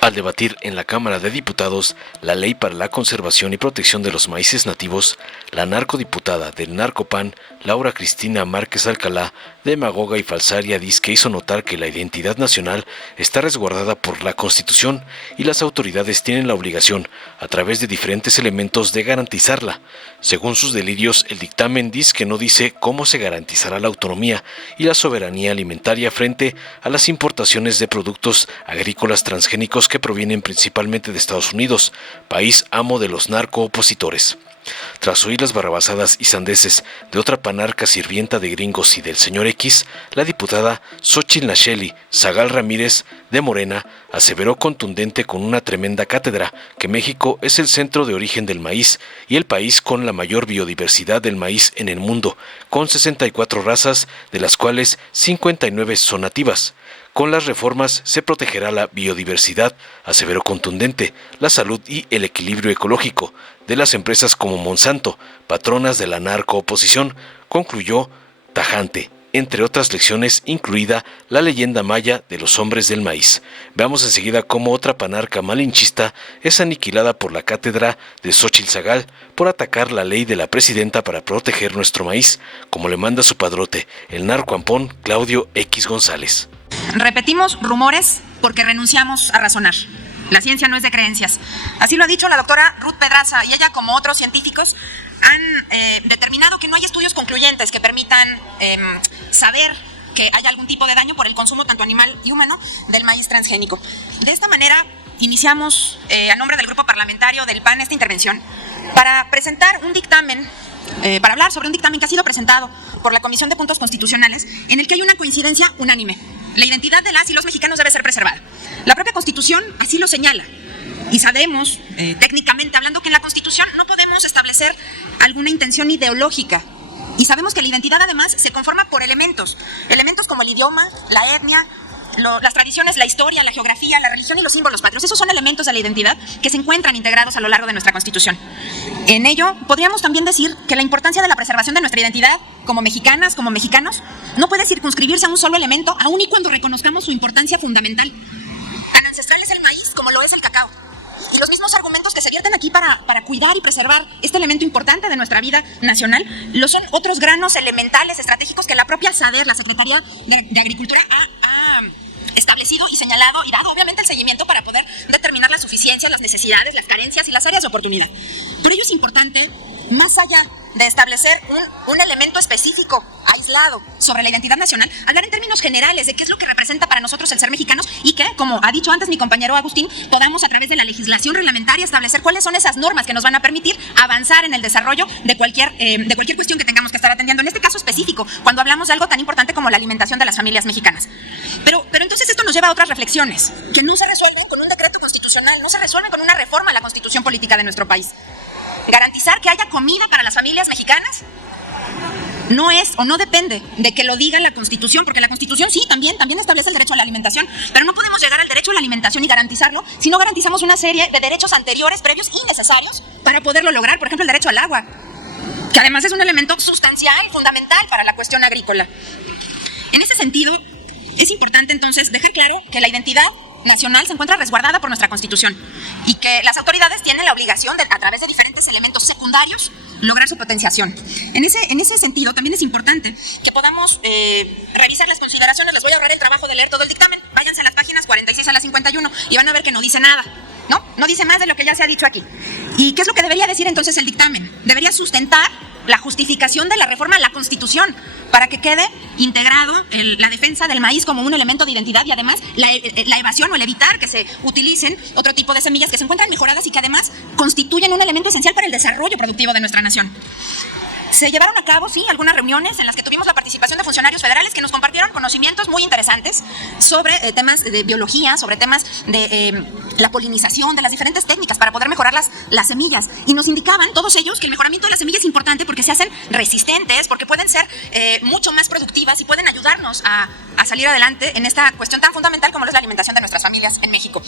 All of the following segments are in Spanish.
Al debatir en la Cámara de Diputados la Ley para la Conservación y Protección de los Maíces Nativos, la narcodiputada del Narcopan, Laura Cristina Márquez Alcalá, demagoga y falsaria que hizo notar que la identidad nacional está resguardada por la Constitución y las autoridades tienen la obligación, a través de diferentes elementos, de garantizarla. Según sus delirios, el dictamen no dice cómo se garantizará la autonomía y la soberanía alimentaria frente a las importaciones de productos agrícolas transgénicos que provienen principalmente de Estados Unidos, país amo de los narcoopositores. Tras oír las barrabasadas y sandeces de otra panarca sirvienta de gringos y del señor X, la diputada Xóchitl Nacheli Zagal Ramírez, de Morena, aseveró contundente con una tremenda cátedra que México es el centro de origen del maíz y el país con la mayor biodiversidad del maíz en el mundo, con 64 razas, de las cuales 59 son nativas. Con las reformas se protegerá la biodiversidad, aseveró contundente, la salud y el equilibrio ecológico de las empresas como Monsanto, patronas de la narcooposición, concluyó tajante, entre otras lecciones, incluida la leyenda maya de los hombres del maíz. Veamos enseguida cómo otra panarca malinchista es aniquilada por la cátedra de Xóchitl Zagal por atacar la ley de la presidenta para proteger nuestro maíz, como le manda su padrote, el narcoampón Claudio X González. Repetimos rumores porque renunciamos a razonar. La ciencia no es de creencias. Así lo ha dicho la doctora Ruth Pedraza, y ella, como otros científicos, han determinado que no hay estudios concluyentes que permitan saber que hay algún tipo de daño por el consumo tanto animal y humano del maíz transgénico. De esta manera, iniciamos a nombre del grupo parlamentario del PAN esta intervención para presentar un dictamen, para hablar sobre un dictamen que ha sido presentado por la Comisión de Puntos Constitucionales, en el que hay una coincidencia unánime. La identidad de las y los mexicanos debe ser preservada. La propia Constitución así lo señala. Y sabemos, técnicamente hablando, que en la Constitución no podemos establecer alguna intención ideológica. Y sabemos que la identidad, además, se conforma por elementos como el idioma, la etnia, las tradiciones, la historia, la geografía, la religión y los símbolos patrios. Esos son elementos de la identidad que se encuentran integrados a lo largo de nuestra Constitución. En ello, podríamos también decir que la importancia de la preservación de nuestra identidad como mexicanas, como mexicanos, no puede circunscribirse a un solo elemento, aun y cuando reconozcamos su importancia fundamental. Tan ancestral es el maíz como lo es el cacao. Y los mismos argumentos que se vierten aquí para cuidar y preservar este elemento importante de nuestra vida nacional, lo son otros granos elementales, estratégicos, que la propia SADER, la Secretaría de Agricultura, ha establecido y señalado y dado obviamente el seguimiento para poder determinar las suficiencias, las necesidades, las carencias y las áreas de oportunidad. Por ello es importante, más allá de establecer un elemento específico, aislado, sobre la identidad nacional, hablar en términos generales de qué es lo que representa para nosotros el ser mexicanos y que, como ha dicho antes mi compañero Agustín, podamos a través de la legislación reglamentaria establecer cuáles son esas normas que nos van a permitir avanzar en el desarrollo de cualquier cuestión que tengamos que estar atendiendo. En este caso específico, cuando hablamos de algo tan importante como la alimentación de las familias mexicanas. Pero entonces esto nos lleva a otras reflexiones, que no se resuelven con un decreto constitucional, no se resuelven con una reforma a la constitución política de nuestro país. Garantizar que haya comida para las familias mexicanas no es o no depende de que lo diga la Constitución, porque la Constitución sí, también establece el derecho a la alimentación, pero no podemos llegar al derecho a la alimentación y garantizarlo si no garantizamos una serie de derechos anteriores, previos y necesarios para poderlo lograr. Por ejemplo, el derecho al agua, que además es un elemento sustancial, fundamental para la cuestión agrícola. En ese sentido, es importante entonces dejar claro que la identidad nacional se encuentra resguardada por nuestra Constitución y que las autoridades tienen la obligación de, a través de diferentes elementos secundarios, lograr su potenciación. En ese sentido, también es importante que podamos revisar las consideraciones. Les voy a ahorrar el trabajo de leer todo el dictamen. Váyanse a las páginas 46 a las 51 y van a ver que no dice nada, no dice más de lo que ya se ha dicho aquí. ¿Y qué es lo que debería decir entonces el dictamen? Debería sustentar la justificación de la reforma a la Constitución para que quede integrado la defensa del maíz como un elemento de identidad y además la evasión o el evitar que se utilicen otro tipo de semillas que se encuentran mejoradas y que además constituyen un elemento esencial para el desarrollo productivo de nuestra nación. Se llevaron a cabo, sí, algunas reuniones en las que tuvimos la participación de funcionarios federales que nos compartieron conocimientos muy interesantes sobre temas de biología, sobre temas de la polinización, de las diferentes técnicas para poder mejorar las semillas. Y nos indicaban, todos ellos, que el mejoramiento de las semillas es importante porque se hacen resistentes, porque pueden ser mucho más productivas y pueden ayudarnos a salir adelante en esta cuestión tan fundamental como es la alimentación de nuestras familias en México.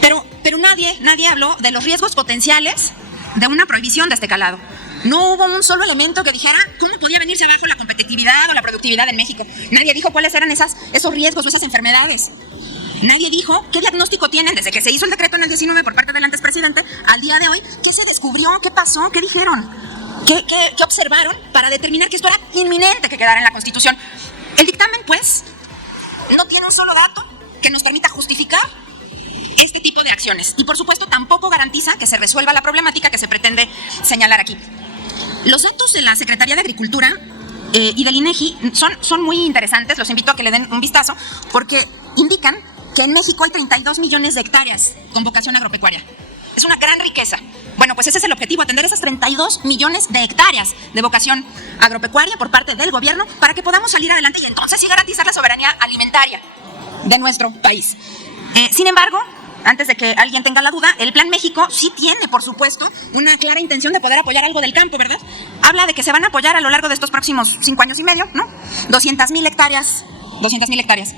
Pero nadie habló de los riesgos potenciales de una prohibición de este calado. No hubo un solo elemento que dijera cómo podía venirse abajo la competitividad o la productividad en México. Nadie dijo cuáles eran esos riesgos o esas enfermedades. Nadie dijo qué diagnóstico tienen desde que se hizo el decreto en el 19 por parte del antes presidente al día de hoy. ¿Qué se descubrió? ¿Qué pasó? ¿Qué dijeron? ¿Qué observaron para determinar que esto era inminente que quedara en la Constitución? El dictamen, pues, no tiene un solo dato que nos permita justificar este tipo de acciones. Y, por supuesto, tampoco garantiza que se resuelva la problemática que se pretende señalar aquí. Los datos de la Secretaría de Agricultura y del INEGI son muy interesantes. Los invito a que le den un vistazo porque indican que en México hay 32 millones de hectáreas con vocación agropecuaria. Es una gran riqueza. Bueno, pues ese es el objetivo, atender esas 32 millones de hectáreas de vocación agropecuaria por parte del gobierno para que podamos salir adelante y entonces sí garantizar la soberanía alimentaria de nuestro país. Sin embargo, antes de que alguien tenga la duda, el Plan México sí tiene, por supuesto, una clara intención de poder apoyar algo del campo, ¿verdad? Habla de que se van a apoyar a lo largo de estos próximos 5 años y medio, ¿no? 200,000 hectáreas. 200,000 hectáreas.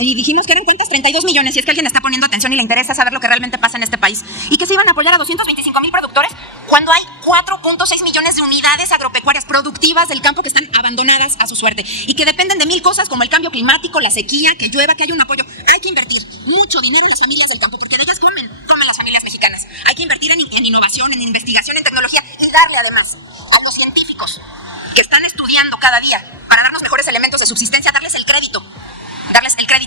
Y dijimos que eran ¿cuántas? 32 millones, si es que alguien está poniendo atención y le interesa saber lo que realmente pasa en este país. Y que se iban a apoyar a 225,000 productores cuando hay 4.6 millones de unidades agropecuarias productivas del campo que están abandonadas a su suerte y que dependen de 1000 cosas como el cambio climático, la sequía, que llueva, que haya un apoyo. Hay que invertir mucho dinero en las familias del campo porque además comen las familias mexicanas. Hay que invertir en innovación, en investigación, en tecnología y darle además a los científicos que están estudiando cada día para darnos mejores elementos de subsistencia, darles el crédito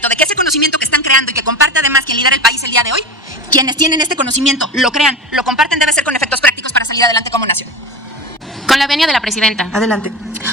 de que ese conocimiento que están creando y que comparte además quien lidera el país el día de hoy, quienes tienen este conocimiento, lo crean, lo comparten, debe ser con efectos prácticos para salir adelante como nación. Con la venia de la presidenta. Adelante.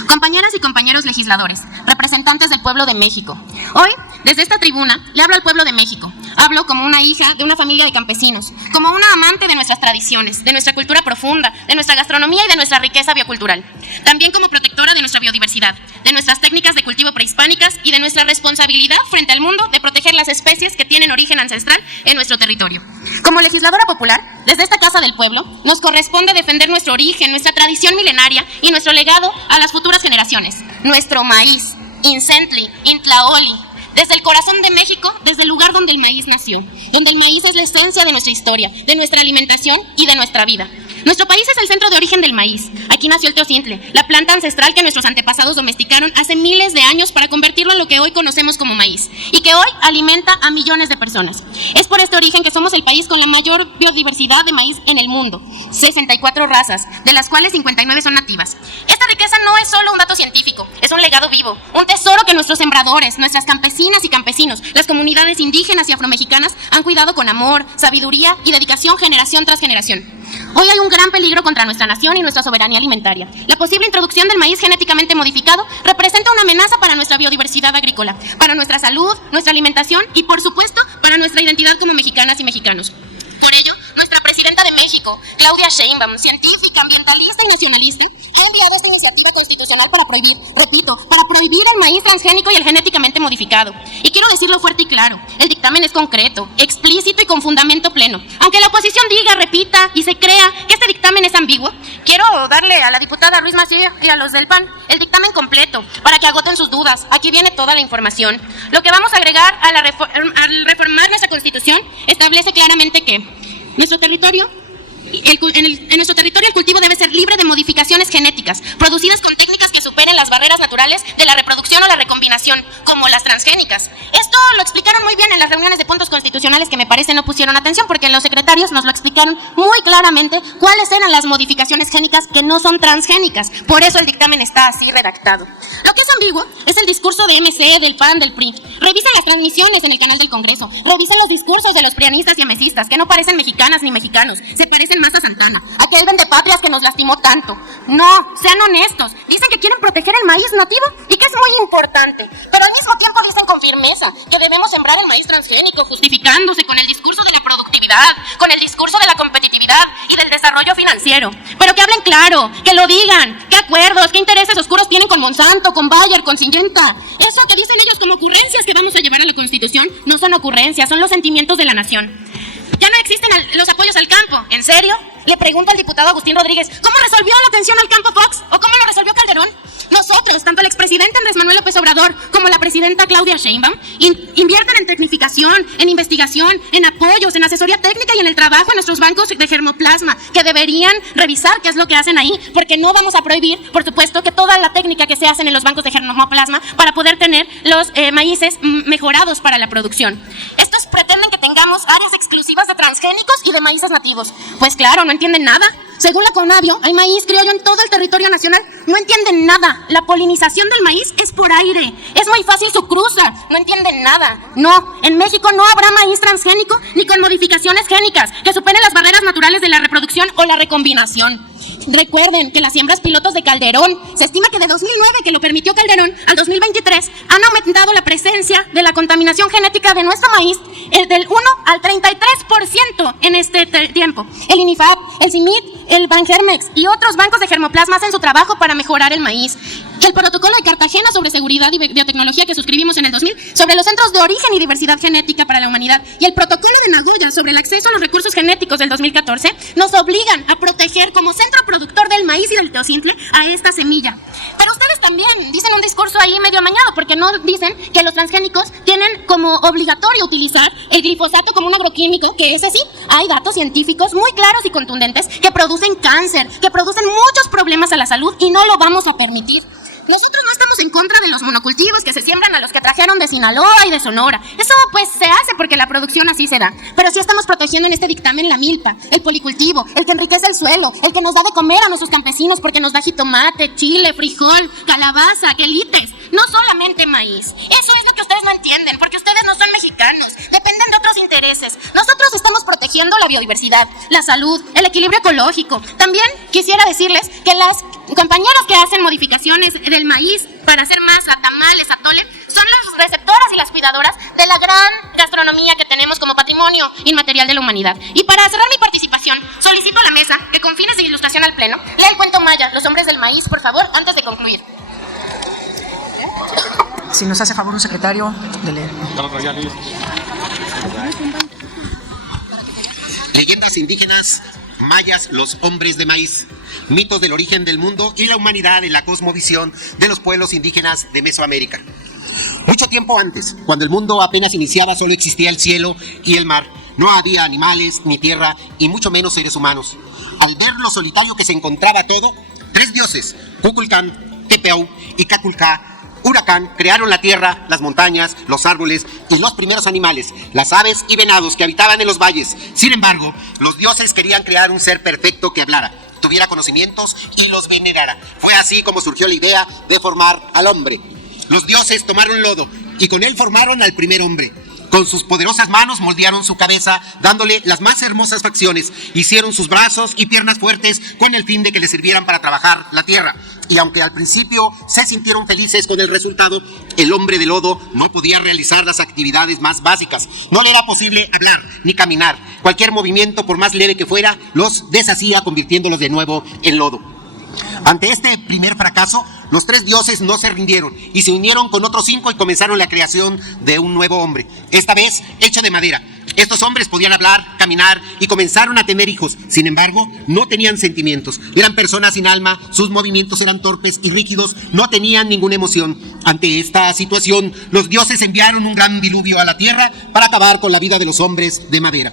Compañeras y compañeros legisladores, representantes del pueblo de México. Hoy, desde esta tribuna, le hablo al pueblo de México. Hablo como una hija de una familia de campesinos, como una amante de nuestras tradiciones, de nuestra cultura profunda, de nuestra gastronomía y de nuestra riqueza biocultural. También como protectora de nuestra biodiversidad, de nuestras técnicas de cultivo prehispánicas y de nuestra responsabilidad frente al mundo de proteger las especies que tienen origen ancestral en nuestro territorio. Como legisladora popular, desde esta Casa del Pueblo, nos corresponde defender nuestro origen, nuestra tradición milenaria y nuestro legado a las futuras generaciones. Nuestro maíz, Incentli, Intlaoli, desde el corazón de México, desde el lugar donde el maíz nació, donde el maíz es la esencia de nuestra historia, de nuestra alimentación y de nuestra vida. Nuestro país es el centro de origen del maíz. Aquí nació el teocintle, la planta ancestral que nuestros antepasados domesticaron hace miles de años para convertirlo en lo que hoy conocemos como maíz y que hoy alimenta a millones de personas. Es por este origen que somos el país con la mayor biodiversidad de maíz en el mundo, 64 razas, de las cuales 59 son nativas. Esta riqueza no es solo un dato científico, es un legado vivo, un tesoro que nuestros sembradores, nuestras campesinas y campesinos, las comunidades indígenas y afromexicanas han cuidado con amor, sabiduría y dedicación generación tras generación. Hoy hay un gran peligro contra nuestra nación y nuestra soberanía alimentaria. La posible introducción del maíz genéticamente modificado representa una amenaza para nuestra biodiversidad agrícola, para nuestra salud, nuestra alimentación y, por supuesto, para nuestra identidad como mexicanas y mexicanos. Por ello, nuestra presidenta de México, Claudia Sheinbaum, científica, ambientalista y nacionalista, ha enviado esta iniciativa constitucional para prohibir, repito, para prohibir el maíz transgénico y el genéticamente modificado. Y quiero decirlo fuerte y claro, el dictamen es concreto, explícito y con fundamento pleno. Aunque la oposición diga, repita y se crea que este dictamen es ambiguo, quiero darle a la diputada Ruiz Massieu y a los del PAN el dictamen completo para que agoten sus dudas. Aquí viene toda la información. Lo que vamos a agregar al reformar nuestra Constitución establece claramente que en nuestro territorio el cultivo debe ser libre de modificaciones genéticas, producidas con técnicas que superen las barreras naturales de la reproducción o la recombinación, como las transgénicas. Esto lo explicaron muy bien en las reuniones de puntos constitucionales que me parece no pusieron atención, porque los secretarios nos lo explicaron muy claramente cuáles eran las modificaciones génicas que no son transgénicas. Por eso el dictamen está así redactado. Lo que es ambiguo es el discurso de MC, del PAN, del PRI. Revisen las transmisiones en el canal del Congreso. Revisen los discursos de los prianistas y amesistas, que no parecen mexicanas ni mexicanos. Se parecen más a Santana, aquel vendepatrias que nos lastimó tanto. No, sean honestos. Dicen que quieren proteger el maíz nativo y que es muy importante, pero al mismo tiempo dicen con firmeza que debemos sembrar el maíz transgénico, justificándose con el discurso de la productividad, con el discurso de la competitividad y del desarrollo financiero. Pero que hablen claro, que lo digan. ¿Qué acuerdos, qué intereses oscuros tienen con Monsanto, con Bayer, con Syngenta? Eso que dicen ellos como ocurrencias que vamos a llevar a la Constitución no son ocurrencias, son los sentimientos de la nación. Ya no existen los apoyos al campo. ¿En serio? Le pregunto al diputado Agustín Rodríguez, ¿cómo resolvió la atención al campo Fox? ¿O cómo lo resolvió Calderón? Nosotros, tanto el expresidente Andrés Manuel López Obrador como la presidenta Claudia Sheinbaum, invierten en tecnificación, en investigación, en apoyos, en asesoría técnica y en el trabajo en nuestros bancos de germoplasma, que deberían revisar qué es lo que hacen ahí, porque no vamos a prohibir, por supuesto, que toda la técnica que se hace en los bancos de germoplasma para poder tener los maíces mejorados para la producción. Estos pretenden que tengamos áreas exclusivas de transgénicos y de maíces nativos. Pues claro, no entienden nada. Según la Conavio, hay maíz criollo en todo el territorio nacional. No entienden nada. La polinización del maíz es por aire. Es muy fácil su cruza. No entienden nada. No, en México no habrá maíz transgénico ni con modificaciones génicas que superen las barreras naturales de la reproducción o la recombinación. Recuerden que las siembras pilotos de Calderón, se estima que de 2009, que lo permitió Calderón, al 2023, han aumentado la presencia de la contaminación genética de nuestro maíz del 1 al 33% en este tiempo. El INIFAP, el CIMIT, el Bangermex y otros bancos de germoplasma hacen su trabajo para mejorar el maíz. Que el protocolo de Cartagena sobre seguridad y biotecnología que suscribimos en el 2000 sobre los centros de origen y diversidad genética para la humanidad y el protocolo de Nagoya sobre el acceso a los recursos genéticos del 2014 nos obligan a proteger como centro productor del maíz y del teocintle a esta semilla. Pero ustedes también dicen un discurso ahí medio amañado, porque no dicen que los transgénicos tienen como obligatorio utilizar el glifosato como un agroquímico, que ese sí, hay datos científicos muy claros y contundentes que producen cáncer, que producen muchos problemas a la salud y no lo vamos a permitir. Nosotros no estamos en contra de los monocultivos que se siembran a los que trajeron de Sinaloa y de Sonora. Eso pues se hace porque la producción así se da. Pero sí estamos protegiendo en este dictamen la milpa, el policultivo, el que enriquece el suelo, el que nos da de comer a nuestros campesinos porque nos da jitomate, chile, frijol, calabaza, quelites. No solamente maíz. Eso es lo que ustedes no entienden, porque ustedes no son mexicanos. Dependen de otros intereses. Nosotros estamos protegiendo la biodiversidad, la salud, el equilibrio ecológico. También quisiera decirles que las compañeros que hacen modificaciones del maíz para hacer masa, tamales, atole, son las receptoras y las cuidadoras de la gran gastronomía que tenemos como patrimonio inmaterial de la humanidad. Y para cerrar mi participación, solicito a la mesa que con fines de ilustración al pleno, lea el cuento maya, Los hombres del maíz, por favor, antes de concluir. Si nos hace favor un secretario de leer. Leyendas indígenas mayas, los hombres de maíz, mitos del origen del mundo y la humanidad en la cosmovisión de los pueblos indígenas de Mesoamérica. Mucho tiempo antes, cuando el mundo apenas iniciaba, solo existía el cielo y el mar. No había animales, ni tierra, y mucho menos seres humanos. Al ver lo solitario que se encontraba todo, tres dioses, Kukulcán, Tepeau y Caculcá, Huracán, crearon la tierra, las montañas, los árboles y los primeros animales, las aves y venados que habitaban en los valles. Sin embargo, los dioses querían crear un ser perfecto que hablara, tuviera conocimientos y los venerara. Fue así como surgió la idea de formar al hombre. Los dioses tomaron lodo y con él formaron al primer hombre. Con sus poderosas manos moldearon su cabeza, dándole las más hermosas facciones. Hicieron sus brazos y piernas fuertes con el fin de que le sirvieran para trabajar la tierra. Y aunque al principio se sintieron felices con el resultado, el hombre de lodo no podía realizar las actividades más básicas. No le era posible hablar ni caminar. Cualquier movimiento, por más leve que fuera, los deshacía, convirtiéndolos de nuevo en lodo. Ante este primer fracaso, los tres dioses no se rindieron y se unieron con otros 5 y comenzaron la creación de un nuevo hombre, esta vez hecho de madera. Estos hombres podían hablar, caminar y comenzaron a tener hijos. Sin embargo, no tenían sentimientos. Eran personas sin alma, sus movimientos eran torpes y rígidos, no tenían ninguna emoción. Ante esta situación, los dioses enviaron un gran diluvio a la tierra para acabar con la vida de los hombres de madera.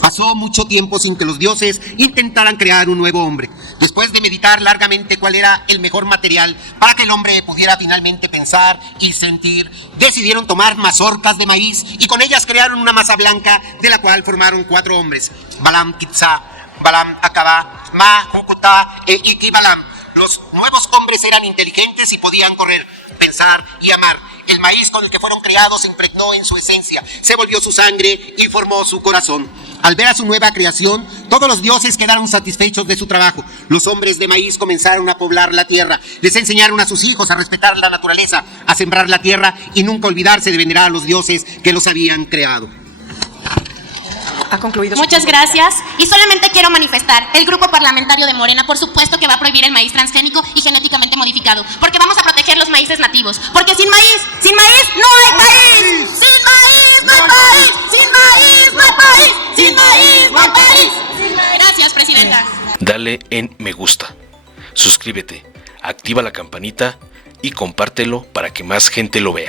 Pasó mucho tiempo sin que los dioses intentaran crear un nuevo hombre. Después de meditar largamente cuál era el mejor material para que el hombre pudiera finalmente pensar y sentir, decidieron tomar mazorcas de maíz y con ellas crearon una masa blanca de la cual formaron 4 hombres: Balam Kitsa, Balam Acabá, Ma Jucuta e Ikibalam. Los nuevos hombres eran inteligentes y podían correr, pensar y amar. El maíz con el que fueron creados se impregnó en su esencia, se volvió su sangre y formó su corazón. Al ver a su nueva creación, todos los dioses quedaron satisfechos de su trabajo. Los hombres de maíz comenzaron a poblar la tierra. Les enseñaron a sus hijos a respetar la naturaleza, a sembrar la tierra y nunca olvidarse de venerar a los dioses que los habían creado. Ha concluido. Muchas gracias. Y solamente quiero manifestar, el grupo parlamentario de Morena, por supuesto que va a prohibir el maíz transgénico y genéticamente modificado, porque vamos a proteger los maíces nativos. Porque sin maíz no hay país. Sin maíz no hay país. Sin maíz no hay país. Sin maíz no hay país. Gracias, presidenta. Dale en me gusta. Suscríbete. activa la campanita y compártelo para que más gente lo vea.